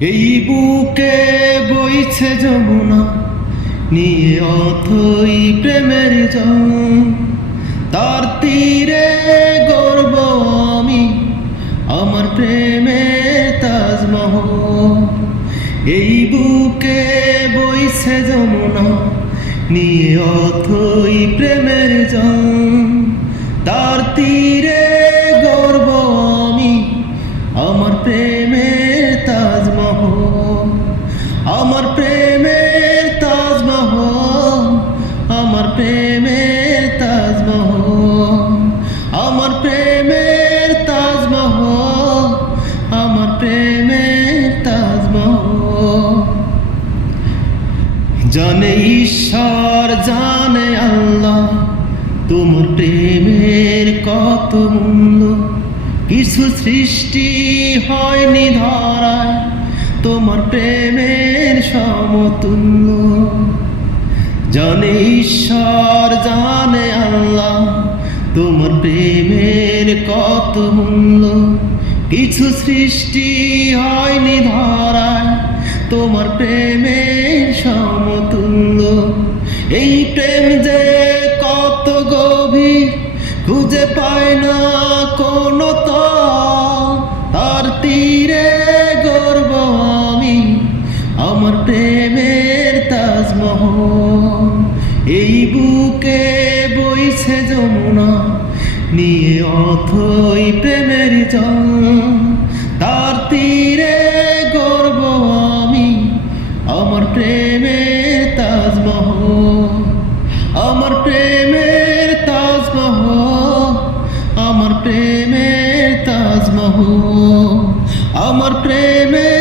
এই বুকে বইছে যমুনা, নিয়ে অথই প্রেমের জল। তার তীরে গর্ব আমি, আমার প্রেমের তাজমহল। এই বুকে বইছে যমুনা, নিয়ে অথই প্রেমের জল। তার তীরে গর্ব আমি, আমার প্রেমের তাজমহল। আমার প্রেমের তাজমহল, আমার প্রেমের তাজমহল। আমার প্রেমের তাজমহল, আমার প্রেমের তাজমহল। জানে ঈশ্বর জানে আল্লাহ, তোমার প্রেমের কত মূল্য। কিছু সৃষ্টি হয়নি ধরায় তোমার প্রেমের সমতুল্য। জানে ঈশ্বর জানে আল্লাহ, তোমার প্রেমের কত মূল্য। কিছু সৃষ্টি হয়নি ধরায় তোমার প্রেমের সমতুল্য। এই প্রেম যে কত গভীর, খুঁজে পায় না কোনো তল। তার তীরে গর্ব আমি, আমার প্রেমের তাজমহল। এই বুকে বইছে যমুনা, নিয়ে অথই প্রেমের জল। তার তীরে গর্ব আমি, আমার প্রেমের তাজমহল। আমার প্রেমের তাজমহল, আমার প্রেমের তাজমহল। আমার প্রেমের